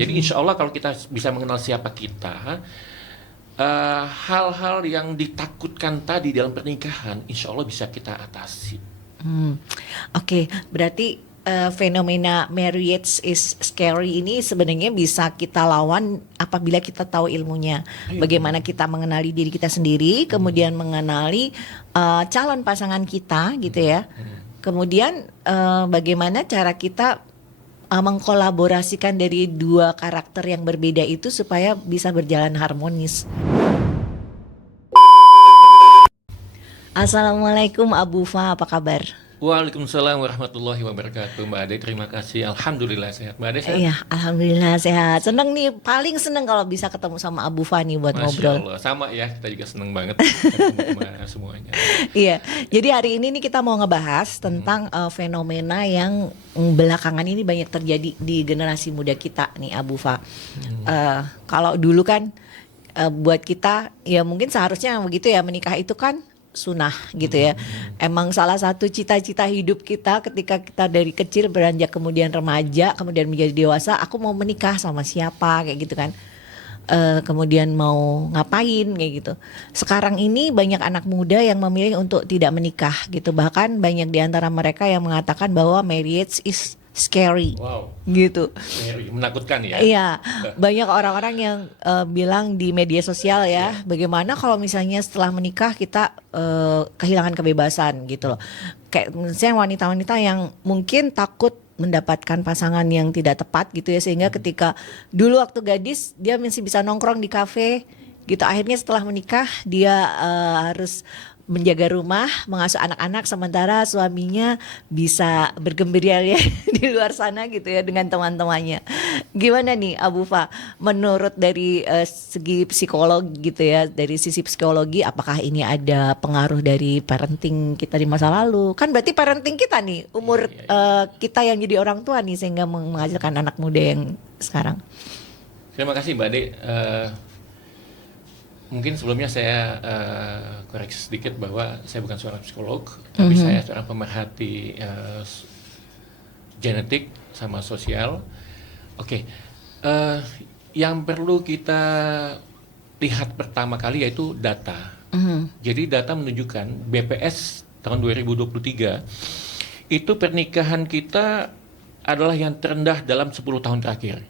Jadi insya Allah kalau kita bisa mengenal siapa kita, hal-hal yang ditakutkan tadi dalam pernikahan, insya Allah bisa kita atasi. Oke, berarti fenomena marriage is scary ini sebenarnya bisa kita lawan apabila kita tahu ilmunya. Bagaimana kita mengenali diri kita sendiri, kemudian mengenali calon pasangan kita gitu ya. Kemudian bagaimana cara kita mengkolaborasikan dari dua karakter yang berbeda itu supaya bisa berjalan harmonis. Assalamualaikum Abu Fa, apa kabar? Waalaikumsalam warahmatullahi wabarakatuh. Mbak Ade, terima kasih. Alhamdulillah sehat. Mbak Ade sehat? Iya, alhamdulillah sehat. Seneng nih, paling seneng kalau bisa ketemu sama Abu Fa nih buat Masya ngobrol. Allah, sama ya, kita juga seneng banget ketemu sama semuanya. Iya, jadi hari ini nih kita mau ngebahas tentang fenomena yang belakangan ini banyak terjadi di generasi muda kita nih Abu Fa. Kalau dulu kan buat kita ya mungkin seharusnya begitu ya, menikah itu kan sunnah gitu ya. Emang salah satu cita-cita hidup kita ketika kita dari kecil beranjak kemudian remaja, kemudian menjadi dewasa, aku mau menikah sama siapa kayak gitu kan. Kemudian mau ngapain kayak gitu. Sekarang ini banyak anak muda yang memilih untuk tidak menikah gitu. Bahkan banyak di antara mereka yang mengatakan bahwa marriage is scary. Wow, Gitu. menakutkan ya. Iya, banyak orang-orang yang bilang di media sosial ya, bagaimana kalau misalnya setelah menikah kita kehilangan kebebasan gitu loh. Kayak misalnya wanita-wanita yang mungkin takut mendapatkan pasangan yang tidak tepat gitu ya, sehingga ketika dulu waktu gadis dia masih bisa nongkrong di kafe gitu, akhirnya setelah menikah dia harus menjaga rumah, mengasuh anak-anak, sementara suaminya bisa bergembira di luar sana gitu ya dengan teman-temannya. Gimana nih Abu Fa, menurut dari segi psikolog gitu ya, dari sisi psikologi, apakah ini ada pengaruh dari parenting kita di masa lalu? Kan berarti parenting kita nih, umur kita yang jadi orang tua nih, sehingga menghasilkan anak muda yang sekarang. Terima kasih Mbak Ade. Mungkin sebelumnya saya koreksi sedikit bahwa saya bukan seorang psikolog, tapi saya seorang pemerhati genetik sama sosial. Oke, yang perlu kita lihat pertama kali yaitu data. Jadi data menunjukkan BPS tahun 2023 itu pernikahan kita adalah yang terendah dalam 10 tahun terakhir.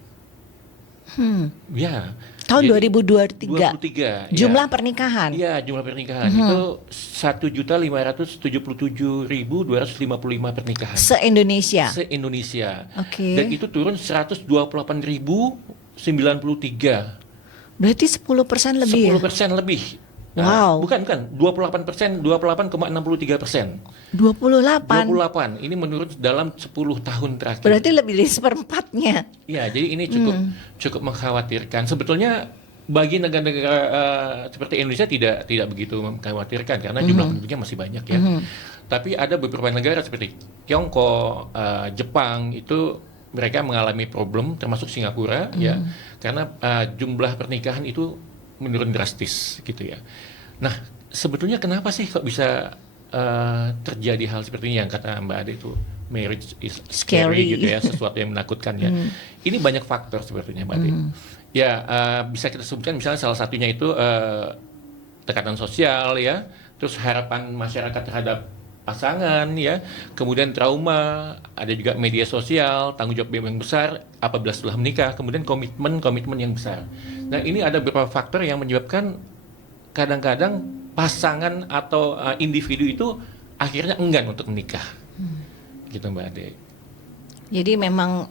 Ya. Tahun Jadi, 2023 jumlah ya. pernikahan. Iya, jumlah pernikahan itu 1.507.255 pernikahan Se-Indonesia. se-Indonesia. Oke. Dan itu turun 128.093. Berarti 10% lebih ya? 10% lebih. Wow. Bukan, 28%, 28,63%. 28. 28. Ini menurun dalam 10 tahun terakhir. Berarti lebih dari seperempatnya. Ya, jadi ini cukup mengkhawatirkan. Sebetulnya bagi negara-negara seperti Indonesia tidak begitu mengkhawatirkan karena jumlah penduduknya masih banyak ya. Tapi ada beberapa negara seperti Tiongkok, Jepang itu mereka mengalami problem, termasuk Singapura ya, karena jumlah pernikahan itu menurun drastis gitu ya. Nah, sebetulnya kenapa sih kok bisa terjadi hal seperti ini yang kata Mbak Ade itu marriage is scary gitu ya, sesuatu yang menakutkan ya. Ini banyak faktor sebetulnya Mbak Ade. Ya, bisa kita sebutkan misalnya salah satunya itu tekanan sosial ya, terus harapan masyarakat terhadap pasangan ya, kemudian trauma, ada juga media sosial, tanggung jawab yang besar apabila setelah menikah, kemudian komitmen yang besar. Nah, ini ada beberapa faktor yang menyebabkan kadang-kadang pasangan atau individu itu akhirnya enggan untuk menikah. Gitu Mbak Ade. Jadi memang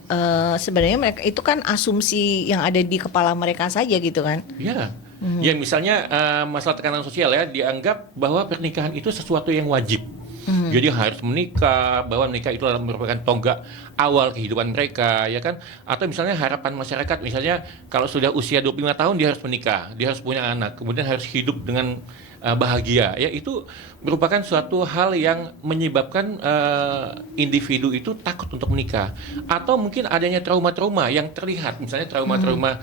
sebenarnya mereka itu kan asumsi yang ada di kepala mereka saja gitu kan. Ya. Ya misalnya masalah tekanan sosial ya, dianggap bahwa pernikahan itu sesuatu yang wajib. Jadi harus menikah, bahwa menikah itu adalah merupakan tonggak awal kehidupan mereka, ya kan? Atau misalnya harapan masyarakat, misalnya kalau sudah usia 25 tahun dia harus menikah, dia harus punya anak, kemudian harus hidup dengan bahagia. Ya, itu merupakan suatu hal yang menyebabkan individu itu takut untuk menikah. Atau mungkin adanya trauma-trauma yang terlihat, misalnya trauma-trauma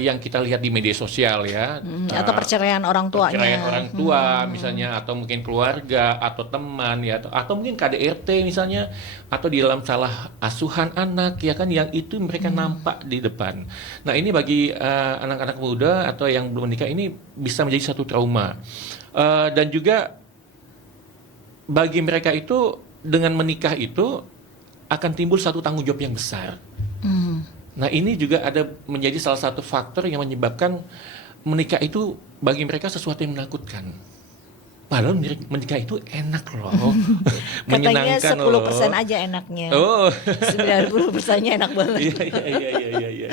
yang kita lihat di media sosial ya, Atau perceraian orang tuanya. perceraian orang tua misalnya, atau mungkin keluarga atau teman ya, atau mungkin KDRT misalnya, atau di dalam salah asuhan anak ya kan, yang itu mereka nampak di depan. Nah ini bagi anak-anak muda atau yang belum menikah ini bisa menjadi satu trauma. Dan juga bagi mereka itu dengan menikah itu akan timbul satu tanggung jawab yang besar. Nah ini juga ada menjadi salah satu faktor yang menyebabkan menikah itu bagi mereka sesuatu yang menakutkan. Padahal menikah itu enak loh, Katanya menyenangkan 10% loh. aja enaknya. Oh, 90%-nya enak banget. iya.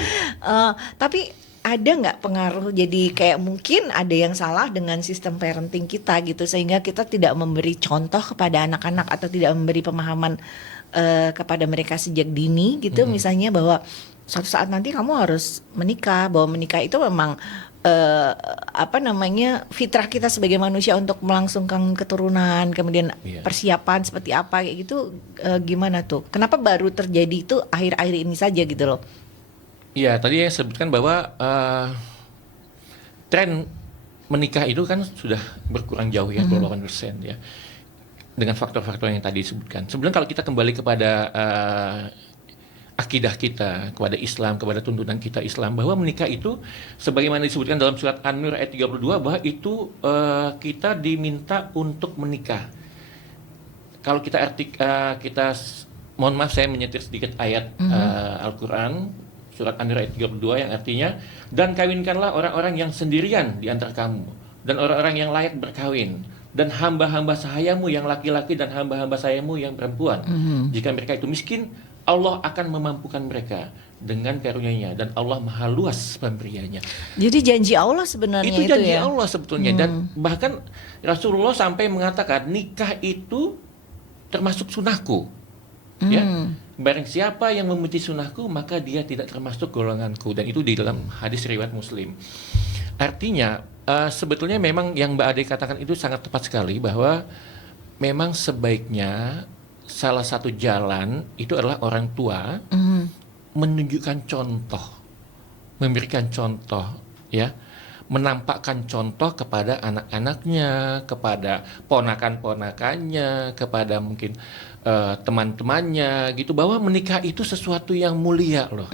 Tapi ada nggak pengaruh, jadi kayak mungkin ada yang salah dengan sistem parenting kita gitu, sehingga kita tidak memberi contoh kepada anak-anak atau tidak memberi pemahaman kepada mereka sejak dini gitu, misalnya bahwa suatu saat nanti kamu harus menikah, bahwa menikah itu memang fitrah kita sebagai manusia untuk melangsungkan keturunan, kemudian Iya. persiapan seperti apa kayak gitu. Gimana tuh? Kenapa baru terjadi itu akhir-akhir ini saja gitu loh? Iya, tadi saya sebutkan bahwa tren menikah itu kan sudah berkurang jauh ya, 28% ya, dengan faktor-faktor yang tadi disebutkan. Sebenarnya kalau kita kembali kepada akidah kita, kepada Islam, kepada tuntunan kita Islam, bahwa menikah itu sebagaimana disebutkan dalam surat An-Nur ayat 32, bahwa itu kita diminta untuk menikah. Kalau kita mohon maaf saya menyetir sedikit ayat Al-Qur'an, surat An-Nur ayat 32 yang artinya, dan kawinkanlah orang-orang yang sendirian di antara kamu, dan orang-orang yang layak berkawin, dan hamba-hamba sahayamu yang laki-laki dan hamba-hamba sahayamu yang perempuan. Jika mereka itu miskin, Allah akan memampukan mereka dengan karunia-Nya, dan Allah maha luas pemberiannya. Jadi janji Allah sebenarnya Itu janji ya. Allah sebetulnya. Dan bahkan Rasulullah sampai mengatakan nikah itu termasuk sunahku. Ya, barang siapa yang membenci sunahku maka dia tidak termasuk golonganku, dan itu di dalam hadis riwayat Muslim. Artinya sebetulnya memang yang Mbak Ade katakan itu sangat tepat sekali, bahwa memang sebaiknya salah satu jalan itu adalah orang tua menunjukkan contoh, memberikan contoh, ya, menampakkan contoh kepada anak-anaknya, kepada ponakan-ponakannya, kepada mungkin teman-temannya gitu, bahwa menikah itu sesuatu yang mulia loh,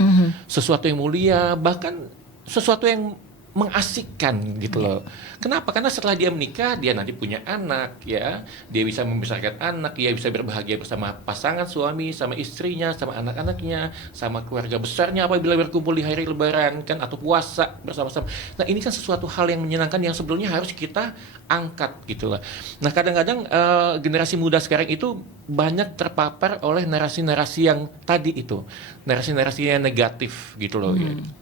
sesuatu yang mulia, bahkan sesuatu yang mengasikkan gitu loh. Kenapa? Karena setelah dia menikah, dia nanti punya anak ya, dia bisa membesarkan anak, dia bisa berbahagia bersama pasangan suami, sama istrinya, sama anak-anaknya, sama keluarga besarnya apabila berkumpul di hari Lebaran kan, atau puasa bersama-sama. Nah ini kan sesuatu hal yang menyenangkan yang sebelumnya harus kita angkat gitu loh. Nah kadang-kadang generasi muda sekarang itu banyak terpapar oleh narasi-narasi yang tadi itu, narasi-narasi yang negatif gitu loh,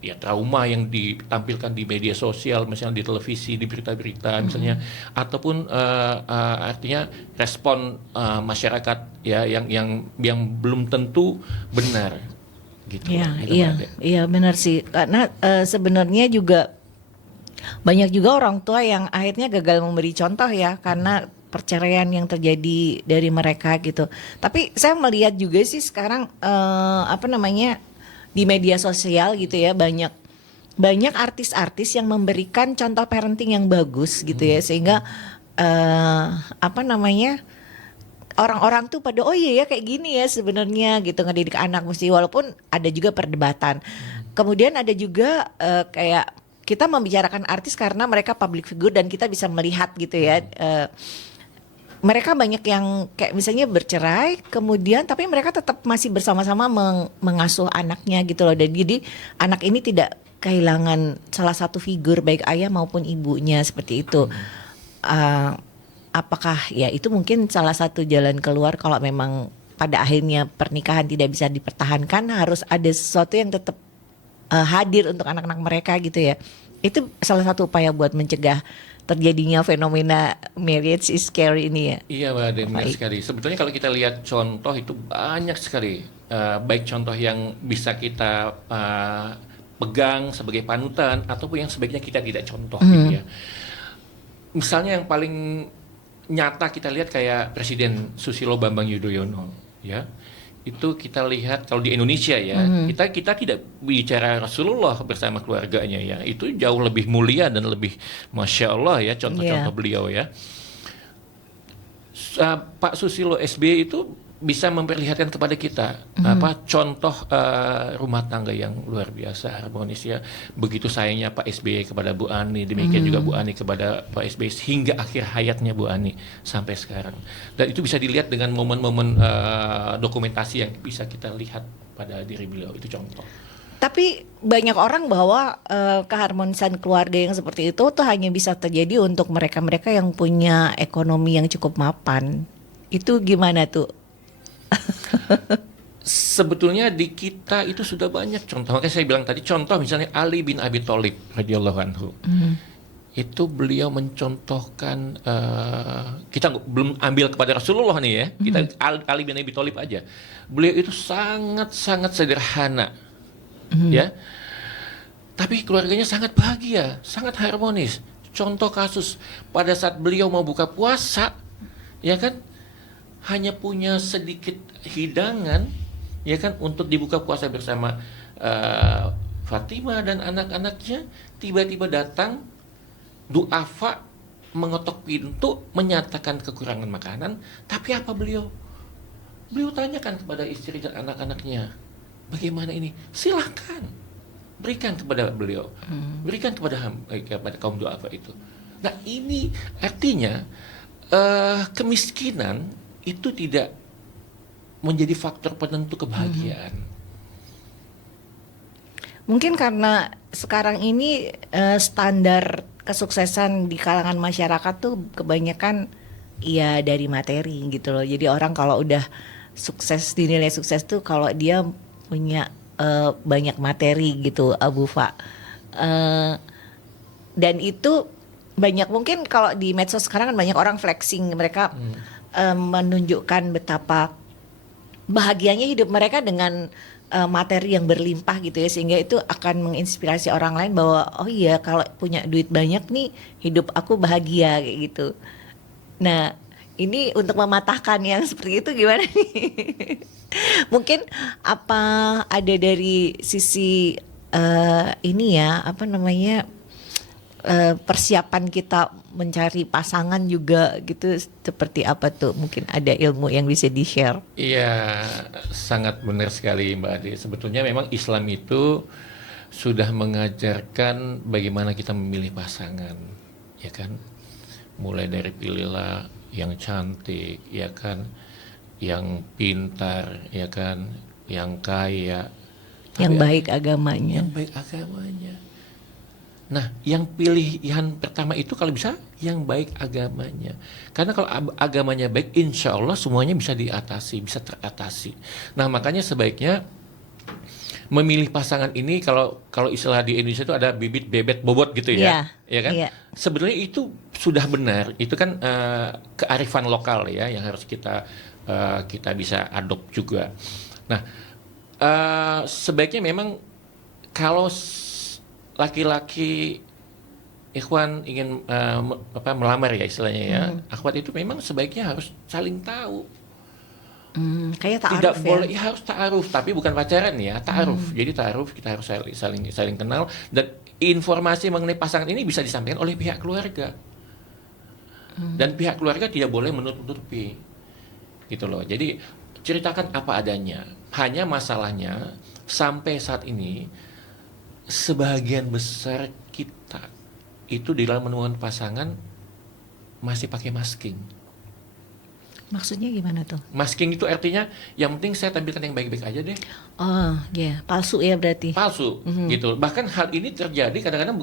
ya trauma yang ditampilkan di media sosial, misalnya di televisi, di berita-berita misalnya, ataupun artinya respon masyarakat ya yang belum tentu benar gitu. Iya benar sih, karena sebenarnya juga banyak juga orang tua yang akhirnya gagal memberi contoh ya, karena perceraian yang terjadi dari mereka gitu. Tapi saya melihat juga sih sekarang di media sosial gitu ya, banyak artis-artis yang memberikan contoh parenting yang bagus gitu ya, sehingga orang-orang tuh pada oh iya ya kayak gini ya sebenarnya gitu ngedidik anak, mesti, walaupun ada juga perdebatan. Kemudian ada juga kayak kita membicarakan artis karena mereka public figure dan kita bisa melihat gitu ya. Mereka banyak yang kayak misalnya bercerai kemudian tapi mereka tetap masih bersama-sama mengasuh anaknya gitu loh, dan jadi anak ini tidak kehilangan salah satu figur baik ayah maupun ibunya seperti itu. Apakah ya itu mungkin salah satu jalan keluar kalau memang pada akhirnya pernikahan tidak bisa dipertahankan, harus ada sesuatu yang tetap hadir untuk anak-anak mereka gitu ya. Itu salah satu upaya buat mencegah terjadinya fenomena marriage is scary ini ya. Iya Mbak, benar sekali. Sebetulnya kalau kita lihat contoh itu banyak sekali, baik contoh yang bisa kita pegang sebagai panutan ataupun yang sebaiknya kita tidak contoh gitu ya. Misalnya yang paling nyata kita lihat kayak Presiden Susilo Bambang Yudhoyono ya. itu kita lihat kalau di Indonesia ya, kita tidak bicara Rasulullah bersama keluarganya ya, itu jauh lebih mulia dan lebih Masya Allah ya contoh-contoh beliau ya. Pak Susilo SBY itu bisa memperlihatkan kepada kita contoh rumah tangga yang luar biasa harmonis ya. Begitu sayangnya Pak SBY kepada Bu Ani, demikian juga Bu Ani kepada Pak SBY hingga akhir hayatnya Bu Ani sampai sekarang. Dan itu bisa dilihat dengan momen-momen dokumentasi yang bisa kita lihat pada diri beliau, itu contoh. Tapi banyak orang bahwa keharmonisan keluarga yang seperti itu tuh hanya bisa terjadi untuk mereka-mereka yang punya ekonomi yang cukup mapan. Itu gimana tuh? Sebetulnya di kita itu sudah banyak contoh. Makanya saya bilang tadi contoh misalnya Ali bin Abi Thalib radhiyallahu anhu. Itu beliau mencontohkan, kita belum ambil kepada Rasulullah nih ya. Kita Ali bin Abi Thalib aja. Beliau itu sangat-sangat sederhana. Ya. Tapi keluarganya sangat bahagia, sangat harmonis. Contoh kasus pada saat beliau mau buka puasa, ya kan? Hanya punya sedikit hidangan, ya kan, untuk dibuka puasa bersama Fatimah dan anak-anaknya. Tiba-tiba datang duafa mengetok pintu menyatakan kekurangan makanan. Tapi apa beliau? Beliau tanyakan kepada istri dan anak-anaknya, bagaimana ini? Silakan berikan kepada beliau, berikan kepada kaum duafa itu. Nah ini artinya kemiskinan itu tidak menjadi faktor penentu kebahagiaan. Mungkin karena sekarang ini standar kesuksesan di kalangan masyarakat tuh kebanyakan ya dari materi gitu loh. Jadi orang kalau udah sukses, dinilai sukses tuh kalau dia punya banyak materi gitu, Abu Fa. Dan itu banyak, mungkin kalau di medsos sekarang kan banyak orang flexing, mereka menunjukkan betapa bahagianya hidup mereka dengan materi yang berlimpah gitu ya, sehingga itu akan menginspirasi orang lain bahwa oh iya kalau punya duit banyak nih hidup aku bahagia kayak gitu. Nah ini untuk mematahkan yang seperti itu gimana nih? Mungkin apa ada dari sisi ini ya, apa namanya, persiapan kita mencari pasangan juga gitu, seperti apa tuh? Mungkin ada ilmu yang bisa di-share. Iya, sangat benar sekali Mbak Ade. Sebetulnya memang Islam itu sudah mengajarkan bagaimana kita memilih pasangan, ya kan? Mulai dari pilihlah yang cantik, ya kan? Yang pintar, ya kan? Yang kaya, Yang baik agamanya. yang baik agamanya. Nah, yang pilihan pertama itu kalau bisa yang baik agamanya. Karena kalau agamanya baik, insya Allah semuanya bisa diatasi, bisa teratasi. Nah, makanya sebaiknya memilih pasangan ini, kalau istilah di Indonesia itu ada bibit, bebet, bobot gitu ya, ya kan? Sebenarnya itu sudah benar. Itu kan kearifan lokal ya, yang harus kita bisa adopt juga. Nah, sebaiknya memang kalau laki-laki ikhwan ingin melamar ya istilahnya ya, akhwat itu memang sebaiknya harus saling tahu. Kayak ta'aruf Tidak ya? boleh, ya harus ta'aruf, tapi bukan pacaran ya, ta'aruf. Jadi ta'aruf kita harus saling kenal, dan informasi mengenai pasangan ini bisa disampaikan oleh pihak keluarga. Dan pihak keluarga tidak boleh menutup-nutupi. Gitu loh. Jadi ceritakan apa adanya. Hanya masalahnya sampai saat ini sebagian besar kita itu di dalam menemukan pasangan masih pakai masking. Maksudnya gimana tuh? Masking itu artinya yang penting saya tampilkan yang baik-baik aja deh. Oh ya, palsu ya berarti. Palsu gitu. Bahkan hal ini terjadi kadang-kadang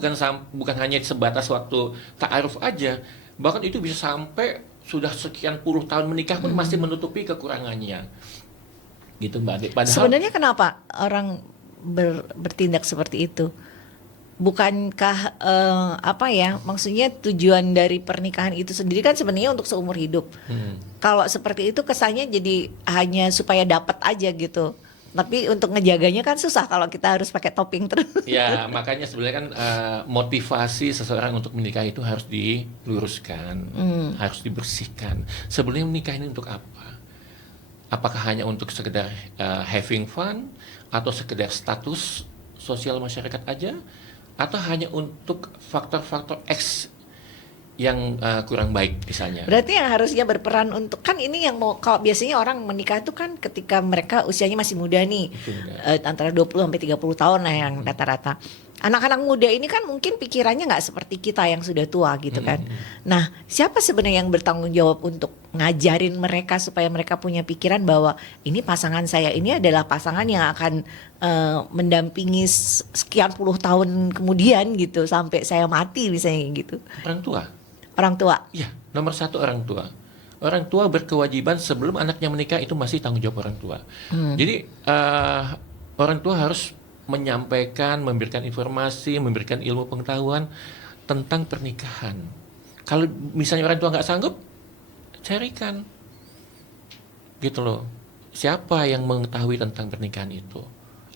bukan hanya sebatas waktu ta'aruf aja. Bahkan itu bisa sampai sudah sekian puluh tahun menikah pun masih menutupi kekurangannya. Gitu Mbak Ade. Padahal sebenarnya kenapa orang bertindak seperti itu? Bukankah apa ya, maksudnya tujuan dari pernikahan itu sendiri kan sebenarnya untuk seumur hidup. Kalau seperti itu kesannya jadi hanya supaya dapat aja gitu. Tapi untuk ngejaganya kan susah kalau kita harus pakai topping terus. Ya, makanya sebenarnya kan motivasi seseorang untuk menikah itu harus diluruskan, harus dibersihkan. Sebenarnya menikah ini untuk apa? apakah hanya untuk sekedar having fun atau sekedar status sosial masyarakat aja, atau hanya untuk faktor-faktor X yang kurang baik misalnya. Berarti yang harusnya berperan untuk, kan ini yang mau, kalau biasanya orang menikah itu kan ketika mereka usianya masih muda nih, antara 20 sampai 30 tahun lah yang rata-rata. Anak-anak muda ini kan mungkin pikirannya nggak seperti kita yang sudah tua gitu kan. Nah, siapa sebenarnya yang bertanggung jawab untuk ngajarin mereka supaya mereka punya pikiran bahwa ini pasangan saya ini adalah pasangan yang akan mendampingi sekian puluh tahun kemudian gitu sampai saya mati misalnya gitu. Orang tua. Orang tua. Ya, nomor satu orang tua. Orang tua berkewajiban sebelum anaknya menikah itu masih tanggung jawab orang tua. Jadi orang tua harus menyampaikan, memberikan informasi, memberikan ilmu pengetahuan tentang pernikahan. Kalau misalnya orang tua nggak sanggup, carikan, gitu loh. Siapa yang mengetahui tentang pernikahan itu?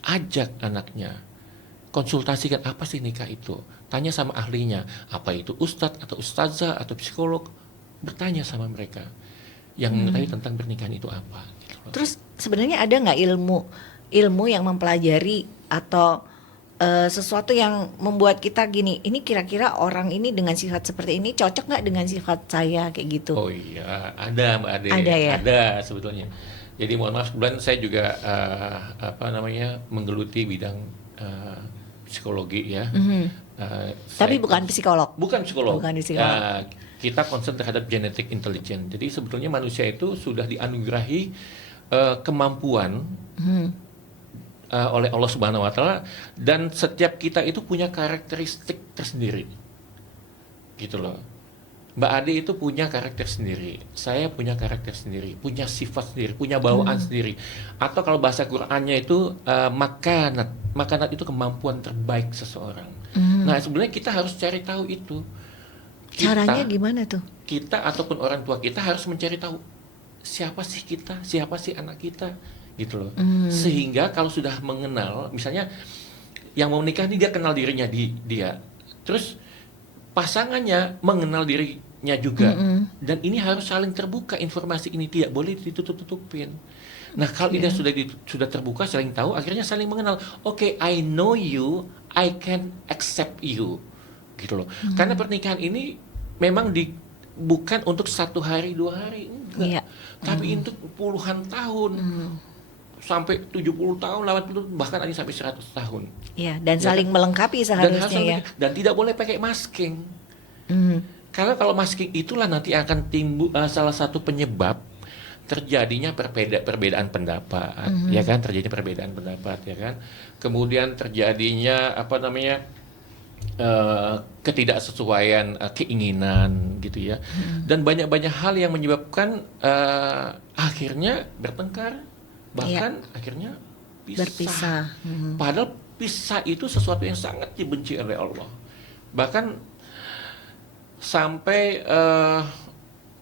Ajak anaknya, konsultasikan apa sih nikah itu. Tanya sama ahlinya, apa itu ustadz atau ustazah atau psikolog. Bertanya sama mereka yang mengetahui tentang pernikahan itu apa. Gitu loh. Terus sebenarnya ada nggak ilmu yang mempelajari atau sesuatu yang membuat kita gini, ini kira-kira orang ini dengan sifat seperti ini cocok nggak dengan sifat saya kayak gitu? Oh iya, ada Mbak Ade, Ada ya? ada sebetulnya. Jadi mohon maaf, kebetulan saya juga menggeluti bidang psikologi ya. Tapi Saya- bukan psikolog. Bukan psikolog. Bukan psikolog. Kita concern terhadap genetic intelligence. Jadi sebetulnya manusia itu sudah dianugerahi kemampuan oleh Allah Subhanahu Wa Taala, dan setiap kita itu punya karakteristik tersendiri, gitu loh. Mbak Ade itu punya karakter sendiri, saya punya karakter sendiri, punya sifat sendiri, punya bawaan sendiri. Atau kalau bahasa Qur'annya itu makanat itu kemampuan terbaik seseorang. Nah sebenarnya kita harus cari tahu itu. Caranya gimana tuh? Kita ataupun orang tua kita harus mencari tahu siapa sih kita, siapa sih anak kita, gitu loh. Sehingga kalau sudah mengenal, misalnya yang mau menikah ini dia kenal dirinya dia, terus pasangannya mengenal dirinya juga, dan ini harus saling terbuka, informasi ini tidak boleh ditutup-tutupin. Nah kalau ini sudah terbuka, saling tahu, akhirnya saling mengenal. Oke, I know you, I can accept you, gitu loh. Karena pernikahan ini memang bukan untuk 1 hari 2 hari, enggak. Iya. Tapi untuk puluhan tahun, sampai 70 tahun, 80 bahkan ada yang sampai 100 tahun. Iya, dan Ya saling kan? melengkapi Dan harus seharusnya ya. dan tidak boleh pakai masking. Karena kalau masking itulah nanti akan timbul salah satu penyebab terjadinya perbedaan pendapat, ya kan, terjadi perbedaan pendapat, ya kan. Kemudian terjadinya ketidaksesuaian keinginan, gitu ya. Dan banyak hal yang menyebabkan akhirnya bertengkar, bahkan akhirnya Berpisah. Padahal pisah itu sesuatu yang sangat dibenci oleh Allah. Bahkan sampai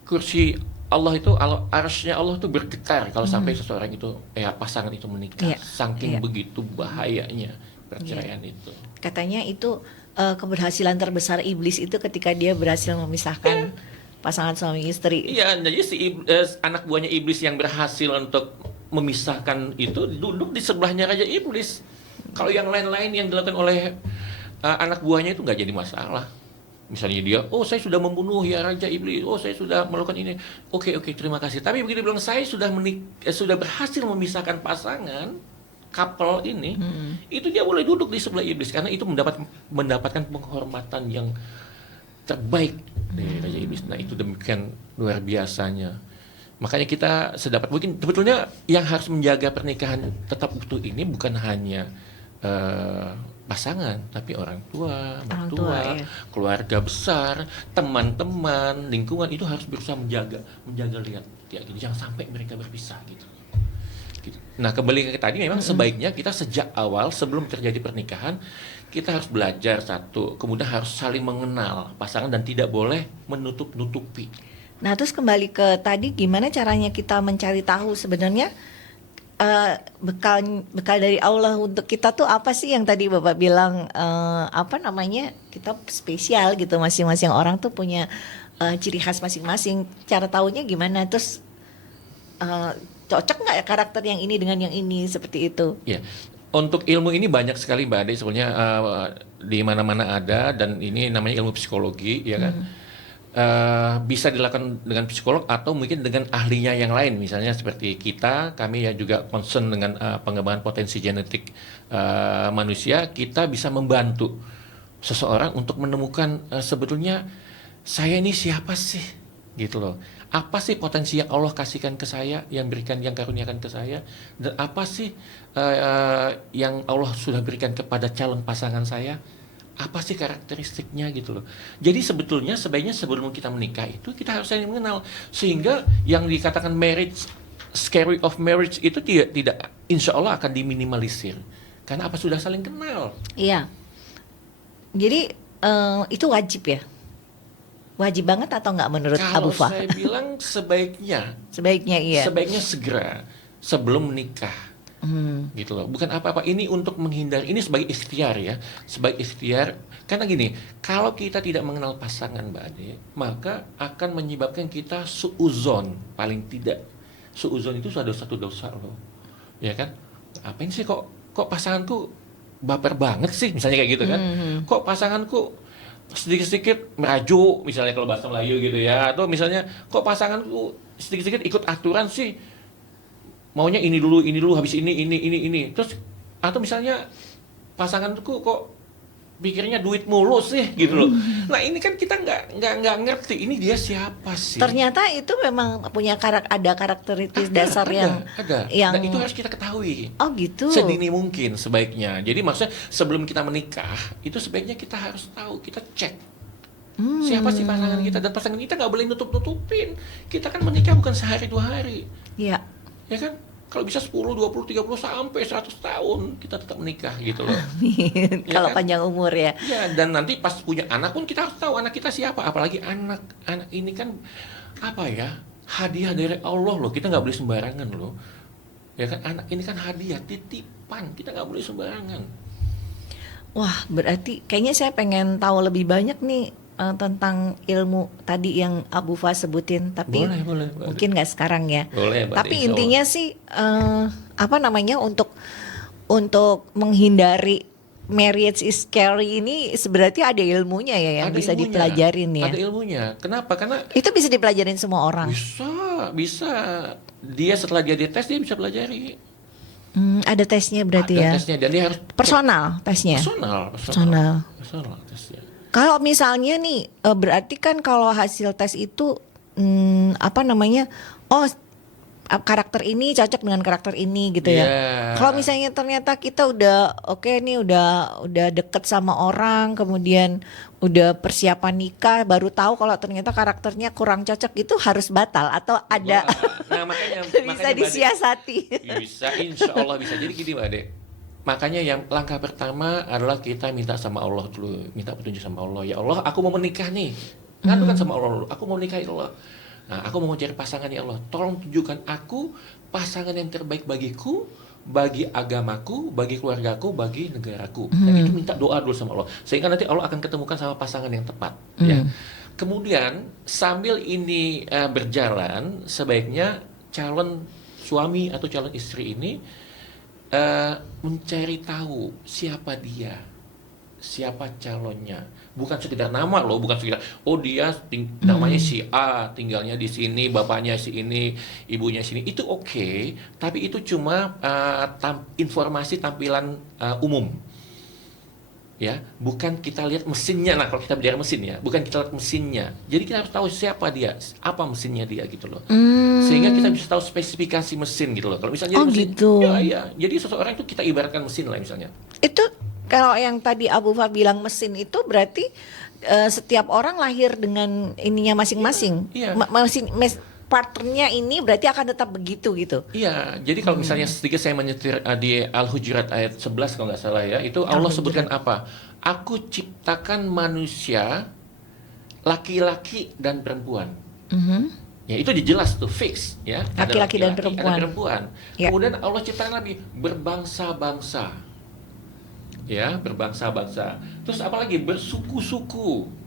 kursi Allah itu, arsy-nya Allah itu bergetar kalau sampai seseorang itu, pasangan itu menikah. Iya, Saking iya. begitu bahayanya perceraian itu. Katanya itu keberhasilan terbesar iblis itu ketika dia berhasil memisahkan pasangan suami istri. Iya, jadi anak buahnya iblis yang berhasil untuk memisahkan itu duduk di sebelahnya Raja Iblis. Kalau yang lain-lain yang dilakukan oleh anak buahnya itu nggak jadi masalah. Misalnya dia, oh saya sudah membunuh ya Raja Iblis, oh saya sudah melakukan ini. Oke, terima kasih. Tapi begitu bilang saya sudah berhasil memisahkan pasangan couple ini, itu dia boleh duduk di sebelah iblis karena itu mendapatkan penghormatan yang terbaik dari Raja Iblis. Nah itu demikian luar biasanya. Makanya kita sedapat mungkin sebetulnya yang harus menjaga pernikahan tetap utuh ini bukan hanya pasangan, tapi orang tua, mertua, ya. keluarga besar, teman-teman, lingkungan itu harus berusaha menjaga lihat ya, gitu. Jangan sampai mereka berpisah gitu. Nah kembali ke tadi, memang sebaiknya kita sejak awal sebelum terjadi pernikahan kita harus belajar satu, kemudian harus saling mengenal pasangan dan tidak boleh menutup-nutupi. Nah, terus kembali ke tadi, gimana caranya kita mencari tahu sebenarnya bekal dari Allah untuk kita tuh apa sih, yang tadi Bapak bilang kita spesial gitu, masing-masing orang tuh punya ciri khas masing-masing. Cara tahunya gimana? Terus cocok nggak ya karakter yang ini dengan yang ini seperti itu. Ya, untuk ilmu ini banyak sekali Mbak Ade sebenarnya, di mana-mana ada, dan ini namanya ilmu psikologi, ya kan. Bisa dilakukan dengan psikolog atau mungkin dengan ahlinya yang lain, misalnya seperti kami ya juga concern dengan pengembangan potensi genetik manusia. Kita bisa membantu seseorang untuk menemukan sebetulnya saya ini siapa sih, gitu loh. Apa sih potensi yang Allah kasihkan ke saya, yang karuniakan ke saya, dan apa sih yang Allah sudah berikan kepada calon pasangan saya, apa sih karakteristiknya, gitu loh. Jadi sebetulnya sebaiknya sebelum kita menikah itu kita harus saling mengenal, sehingga yang dikatakan marriage, scary of marriage itu tidak insya Allah akan diminimalisir, karena apa, sudah saling kenal. Iya. Jadi itu wajib ya? Wajib banget atau nggak menurut Abu Kalau Fa? saya bilang sebaiknya Sebaiknya iya. segera sebelum menikah. Gitu loh. Bukan apa-apa, ini untuk menghindari, ini sebagai ikhtiar ya, sebagai ikhtiar. Karena gini, kalau kita tidak mengenal pasangan Mbak Ade, maka akan menyebabkan kita suuzon. Paling tidak suuzon itu sudah satu dosa loh, ya kan. Apa ini sih, kok pasanganku baper banget sih, misalnya kayak gitu kan. Kok pasanganku sedikit-sedikit merajuk, misalnya kalau bahasa Melayu gitu ya, atau misalnya kok pasanganku sedikit-sedikit ikut aturan sih, maunya ini dulu, habis ini. Terus atau misalnya pasanganku kok pikirnya duit mulu sih, gitu loh. Nah ini kan kita nggak ngerti ini dia siapa sih. Ternyata itu memang punya ada karakteristik dasar yang Dan itu harus kita ketahui. Oh gitu. Sedini mungkin sebaiknya. Jadi maksudnya sebelum kita menikah itu sebaiknya kita harus tahu, kita cek siapa sih pasangan kita, dan pasangan kita nggak boleh nutup-nutupin. Kita kan menikah bukan sehari 2 hari. Iya. Ya kan? Kalau bisa 10, 20, 30 sampai 100 tahun kita tetap menikah, gitu loh. Amin. Ya Kalau kan? panjang umur ya. Ya, dan nanti pas punya anak pun kita harus tahu anak kita siapa. Apalagi anak ini kan apa ya, hadiah dari Allah loh. Kita nggak boleh sembarangan loh. Ya kan, anak ini kan hadiah, titipan. Kita nggak boleh sembarangan. Wah, berarti kayaknya saya pengen tahu lebih banyak nih tentang ilmu tadi yang Abu Fa sebutin, tapi Boleh. mungkin nggak sekarang ya. Boleh, Mbak, Tapi insya intinya Allah. sih apa namanya, untuk menghindari marriage is scary ini berarti ada ilmunya ya yang Ada bisa ilmunya. dipelajarin ya. Ada ilmunya. Kenapa? Karena Itu bisa dipelajarin semua orang. bisa. Dia setelah dia dites dia bisa pelajari. Ada tesnya berarti Ada ya. tesnya, dan dia harus Personal tesnya. personal tesnya. Kalau misalnya nih berarti kan kalau hasil tes itu apa namanya, oh karakter ini cocok dengan karakter ini gitu ya. Yeah. Kalau misalnya ternyata kita udah oke nih, udah deket sama orang, kemudian udah persiapan nikah, baru tahu kalau ternyata karakternya kurang cocok, itu harus batal atau ada Nah, makanya bisa Mbak Ade, disiasati. bisa, insya Allah bisa. Jadi gini Mbak Ade, makanya yang langkah pertama adalah kita minta sama Allah dulu, minta petunjuk sama Allah. Ya Allah, aku mau menikah nih. Ngadukan sama Allah dulu, aku mau menikah ya Allah. Nah, aku mau cari pasangan ya Allah. Tolong tunjukkan aku pasangan yang terbaik bagiku, bagi agamaku, bagi keluargaku, bagi negaraku. Dan itu minta doa dulu sama Allah, sehingga nanti Allah akan ketemukan sama pasangan yang tepat. Ya. Kemudian sambil ini berjalan, sebaiknya calon suami atau calon istri ini mencari tahu siapa dia, siapa calonnya. Bukan sekedar nama loh, bukan sekedar dia namanya si A, tinggalnya di sini, bapaknya si ini, ibunya sini. Itu oke, tapi itu cuma informasi tampilan umum. Ya, bukan kita lihat mesinnya. Nah, kalau kita bicara mesin ya, bukan kita lihat mesinnya. Jadi kita harus tahu siapa dia, apa mesinnya dia, gitu loh. Sehingga kita bisa tahu spesifikasi mesin, gitu loh. Kalau misalnya mesin, gitu. ya. Jadi seseorang itu kita ibaratkan mesin lah misalnya. Itu kalau yang tadi Abu Fa bilang mesin itu berarti setiap orang lahir dengan ininya masing-masing. Iya. Partnernya ini berarti akan tetap begitu gitu. Iya, jadi kalau misalnya sedikit saya menyetir di Al-Hujurat ayat 11 kalau nggak salah ya, itu Allah sebutkan apa? Aku ciptakan manusia laki-laki dan perempuan. Ya itu dijelas tuh, fix ya. Ada Laki-laki dan perempuan. ada perempuan. Ya. Kemudian Allah ciptakan lagi berbangsa-bangsa. Ya, berbangsa-bangsa. Terus apalagi bersuku-suku.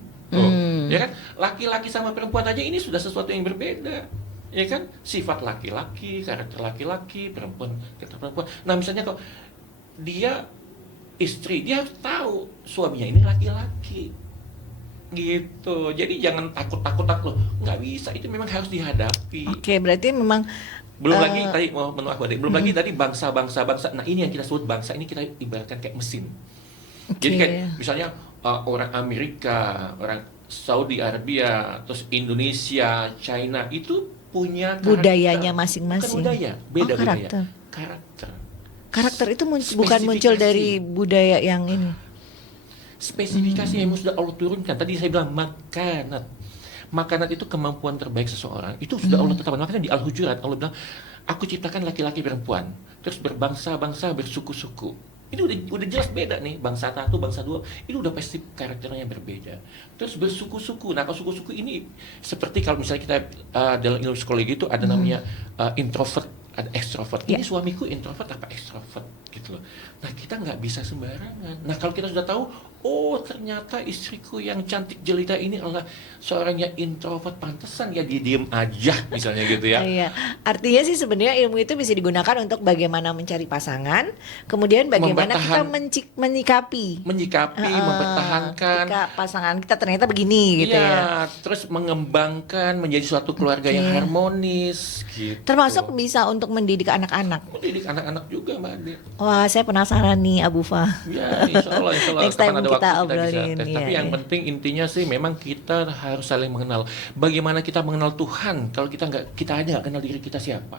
Ya kan? Laki-laki sama perempuan aja ini sudah sesuatu yang berbeda. Ya kan, sifat laki-laki, karakter laki-laki, perempuan, karakter perempuan. Nah, misalnya kok dia istri, dia harus tahu suaminya ini laki-laki. Gitu. Jadi jangan takut-takut loh. Nggak bisa, itu memang harus dihadapi. Oke, berarti memang Belum lagi eh, tadi mau menurut aku Ade, belum lagi tadi bangsa. Nah, ini yang kita sebut bangsa, ini kita ibaratkan kayak mesin. Jadi oke, kayak misalnya orang Amerika, orang Saudi Arabia, terus Indonesia, China itu punya budayanya karakter. Bukan masing-masing. budaya, Oh, beda budaya. karakter. Karakter. Karakter itu bukan muncul Spesifikasi. dari budaya yang ini. Spesifikasi yang sudah Allah turunkan. Tadi saya bilang makanat. Makanat itu kemampuan terbaik seseorang. Itu sudah Allah tetapkan. Makanya di Al-Hujurat Allah bilang, aku ciptakan laki-laki perempuan, terus berbangsa-bangsa, bersuku-suku. Ini udah jelas beda nih, bangsa satu, bangsa dua, ini udah pasti karakternya berbeda. Terus bersuku-suku. Nah, kalau suku-suku ini seperti kalau misalnya kita dalam ilmu psikologi itu ada namanya introvert, ada extrovert. Ya. Ini suamiku introvert apa extrovert gitu loh. Nah, kita nggak bisa sembarangan. Nah, kalau kita sudah tahu, oh ternyata istriku yang cantik jelita ini adalah seorang yang introvert, pantesan ya dia diem aja misalnya gitu ya. Iya, artinya sih sebenarnya ilmu itu bisa digunakan untuk bagaimana mencari pasangan, kemudian bagaimana kita menyikapi Menyikapi, mempertahankan. ketika pasangan kita ternyata begini gitu ya. Iya, terus mengembangkan menjadi suatu keluarga yang Oke. harmonis gitu. Termasuk bisa untuk mendidik anak-anak. mendidik anak-anak juga, Mbak Ade. Wah, saya penasaran nih, Abu Fa. Ya, insya Allah Next kapan time ada kita waktu kita bisa obrolin, tes. iya, Tapi yang iya. penting intinya sih memang kita harus saling mengenal. Bagaimana kita mengenal Tuhan kalau kita aja nggak kenal diri kita siapa,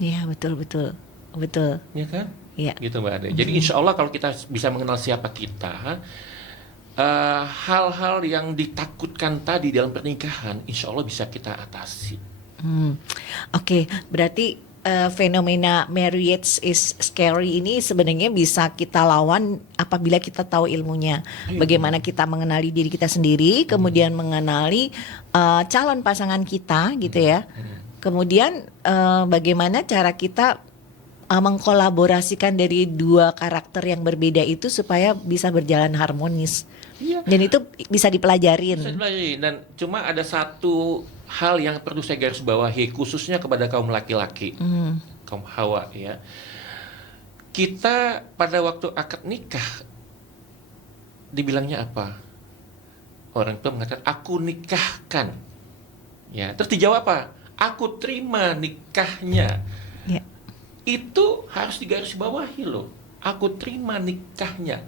Iya, betul, betul, betul. ya kan? Iya. Gitu, Mbak Ade. Jadi insya Allah kalau kita bisa mengenal siapa kita, hal-hal yang ditakutkan tadi dalam pernikahan, insya Allah bisa kita atasi. Oke, berarti fenomena marriage is scary ini sebenarnya bisa kita lawan apabila kita tahu ilmunya. Bagaimana kita mengenali diri kita sendiri, kemudian mengenali calon pasangan kita gitu ya. Kemudian bagaimana cara kita mengkolaborasikan dari dua karakter yang berbeda itu supaya bisa berjalan harmonis. Iya. Dan itu bisa dipelajarin. Saya pelajari. Dan cuma ada satu hal yang perlu saya garis bawahi khususnya kepada kaum laki-laki, kaum Hawa ya. Kita pada waktu akad nikah dibilangnya apa? Orang tua mengatakan aku nikahkan. Ya, terus dijawab apa? Aku terima nikahnya. Ya. Itu harus digarisbawahi loh. Aku terima nikahnya.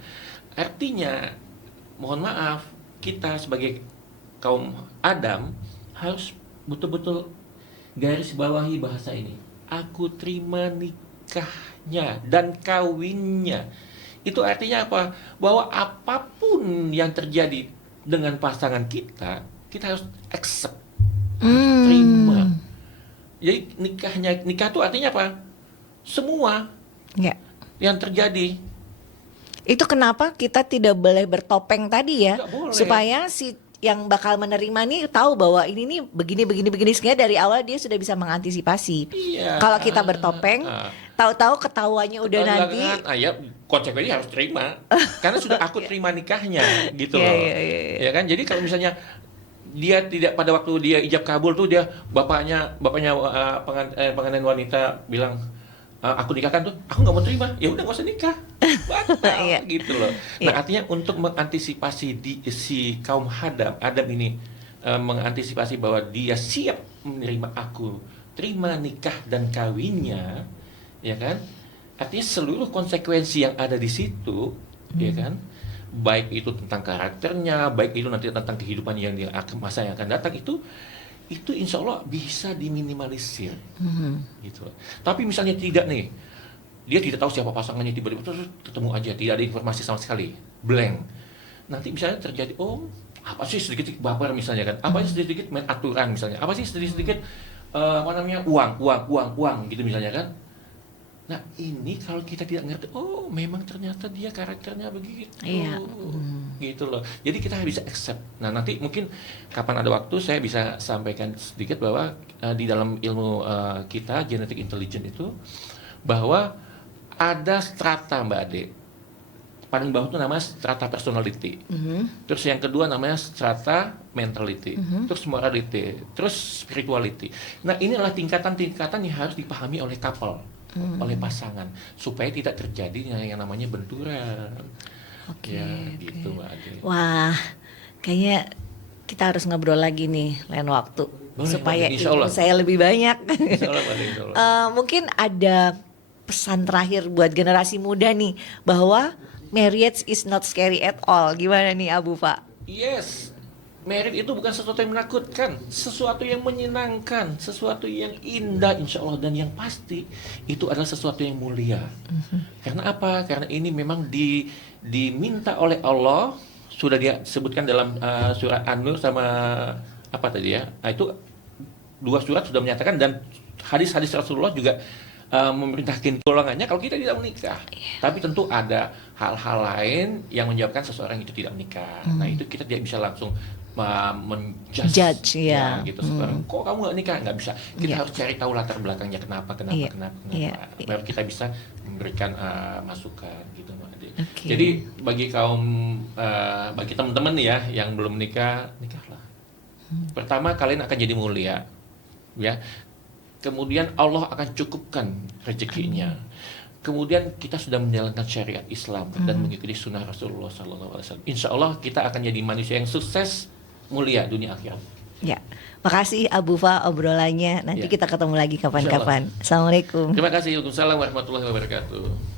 Artinya, mohon maaf, kita sebagai kaum Adam harus betul-betul garis bawahi bahasa ini. Aku terima nikahnya dan kawinnya. Itu artinya apa? Bahwa apapun yang terjadi dengan pasangan kita harus accept, terima. Jadi nikah itu artinya apa? Semua Ya. yang terjadi. Itu kenapa kita tidak boleh bertopeng tadi ya, Nggak boleh. supaya si yang bakal menerima nih tahu bahwa ini nih begini sehingga dari awal dia sudah bisa mengantisipasi. Iya. Kalau kita bertopeng, tahu-tahu ketahuannya udah nanti. Ya konsekuensinya harus terima. Karena sudah aku terima nikahnya gitu Iya, loh. iya, iya, iya. Ya kan? Jadi kalau misalnya dia tidak pada waktu dia ijab kabul tuh dia bapaknya pengantin wanita bilang aku nikahkan tuh, aku nggak mau terima, ya udah nggak usah nikah, batal Iya. gitu loh. Nah Iya. artinya untuk mengantisipasi si kaum Adam ini mengantisipasi bahwa dia siap menerima aku, terima nikah dan kawinnya, ya kan? Artinya seluruh konsekuensi yang ada di situ, ya kan? Baik itu tentang karakternya, baik itu nanti tentang kehidupan yang di masa yang akan datang itu insya Allah bisa diminimalisir, gitu. Tapi misalnya tidak nih, dia tidak tahu siapa pasangannya, tiba-tiba terus ketemu aja, tidak ada informasi sama sekali, blank. Nanti misalnya terjadi, oh apa sih sedikit baper misalnya kan, apa sih sedikit main aturan misalnya, apa sih sedikit uang gitu misalnya kan. Nah ini kalau kita tidak ngerti, oh memang ternyata dia karakternya begitu, Iya. gitu loh. Jadi kita bisa accept. Nah nanti mungkin kapan ada waktu saya bisa sampaikan sedikit bahwa di dalam ilmu kita genetic intelligence itu bahwa ada strata Mbak Ade. paling bawah itu namanya strata personality. Terus yang kedua namanya strata mentality. Terus morality. Terus spirituality. Nah, ini adalah tingkatan-tingkatan yang harus dipahami oleh couple, oleh pasangan, supaya tidak terjadi yang namanya benturan. Oke, Ya, oke. gitu Mbak Ade. Wah, kayaknya kita harus ngobrol lagi nih lain waktu Boleh, supaya boleh. Insya ilmu Allah. saya lebih banyak. Insya Allah, Mbak Ade, insya Allah. Mungkin ada pesan terakhir buat generasi muda nih bahwa marriage is not scary at all. Gimana nih Abu Fa? Yes, merit itu bukan sesuatu yang menakutkan, sesuatu yang menyenangkan, sesuatu yang indah insya Allah, dan yang pasti itu adalah sesuatu yang mulia. Karena apa? Karena ini memang diminta oleh Allah, sudah dia sebutkan dalam surat An-Nur sama apa tadi ya? Itu dua surat sudah menyatakan, dan hadis-hadis Rasulullah juga memerintahkan golongannya kalau kita tidak menikah. Tapi tentu ada hal-hal lain yang menyebabkan seseorang itu tidak menikah. Nah, itu kita tidak bisa langsung Judge, ya. gitu. Sekarang kok kamu nggak nikah? Nggak bisa. Kita Iya. harus cari tahu latar belakangnya, kenapa. Iya. Baru kita bisa memberikan masukan gitu, Mbak Ade. Oke. Jadi bagi bagi teman-teman nih ya yang belum menikah, nikahlah. Pertama, kalian akan jadi mulia, ya. Kemudian Allah akan cukupkan rezekinya. Kemudian kita sudah menjalankan syariat Islam dan mengikuti sunnah Rasulullah SAW. Insya Allah kita akan jadi manusia yang sukses, mulia dunia akhirat. Ya, makasih Abu Fa obrolannya. Nanti Ya. kita ketemu lagi kapan-kapan. Assalamualaikum. Terima kasih. Waalaikumsalam warahmatullahi wabarakatuh.